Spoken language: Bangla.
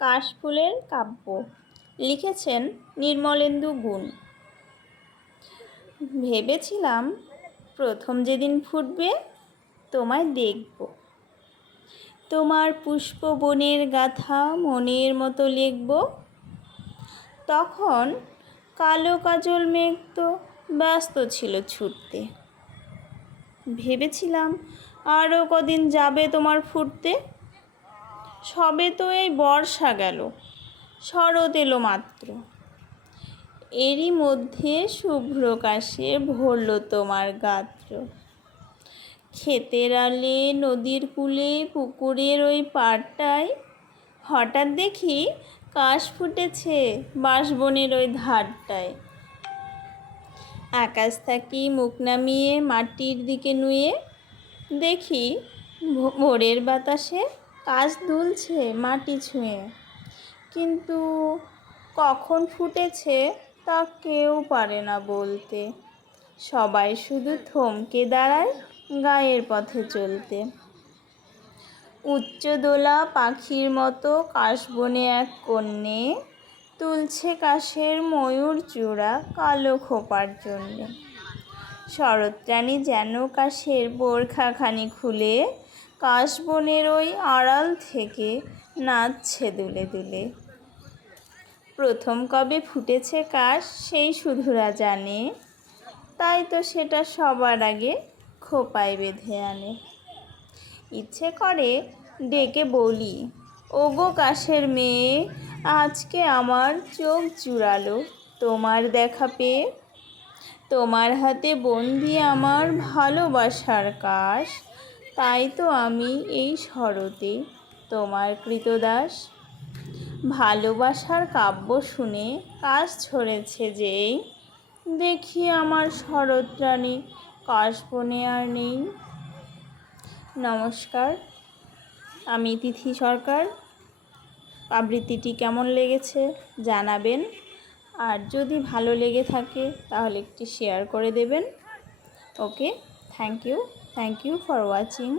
কাশফুলের কাব্য লিখেছেন নির্মলেন্দু গুণ। ভেবেছিলাম প্রথম যেদিন ফুটবে তোমায় দেখব, তোমার পুষ্পবনের গাথা মনের মতো লিখব। তখন কালো কাজল মেঘ তো ব্যস্ত ছিল ছুটতে। ভেবেছিলাম আরও কদিন যাবে তোমার ফুটতে। সবে তো এই বর্ষা গেল, শরৎ এলো মাত্র। এরই মধ্যে শুভ্র কাশে ভরল তোমার গাত্র। ক্ষেতের আলে, নদীর কূলে, পুকুরের ওই পাড়টায় হঠাৎ দেখি কাশ ফুটেছে বাঁশবনের ওই ধারটায়। আকাশ থাকি মুখ নামিয়ে মাটির দিকে নুয়ে দেখি ভোরের বাতাসে কাশ দুলছে মাটি ছুঁয়ে। কিন্তু কখন ফুটেছে তা কেউ পারে না বলতে। সবাই শুধু থমকে দাঁড়ায় গায়ের পথে চলতে। উচ্চদোলা পাখির মতো কাশবনে এক কন্যে তুলছে কাশের ময়ূর চূড়া কালো খোপার জন্যে। শরৎরানী যেন কাশের বোরখাখানি খুলে কাশবনের ওই আড়াল থেকে নাচছে দুলে দুলে। প্রথম কবে ফুটেছে কাশ সেই শুধুরা জানে, তাই তো সেটা সবার আগে খোপায় বেঁধে আনে। ইচ্ছে করে ডেকে বলি, ওগো কাশের মেয়ে, আজকে আমার চোখ জুড়ালো তোমার দেখা পেয়ে। তোমার হাতে বন্দি আমার ভালোবাসার কাশ, তাই তো আমি এই শরতে তোমার ক্রীতদাস। ভালোবাসার কাব্য শুনে কাশ ঝরেছে যেই, দেখি আমার শরৎরানী কাশবনে আর নেই। নমস্কার, আমি তিথি সরকার। আবৃত্তিটি কেমন লেগেছে জানাবেন, আর যদি ভালো লেগে থাকে তাহলে একটি শেয়ার করে দেবেন। ওকে, থ্যাংক ইউ ফর ওয়াচিং।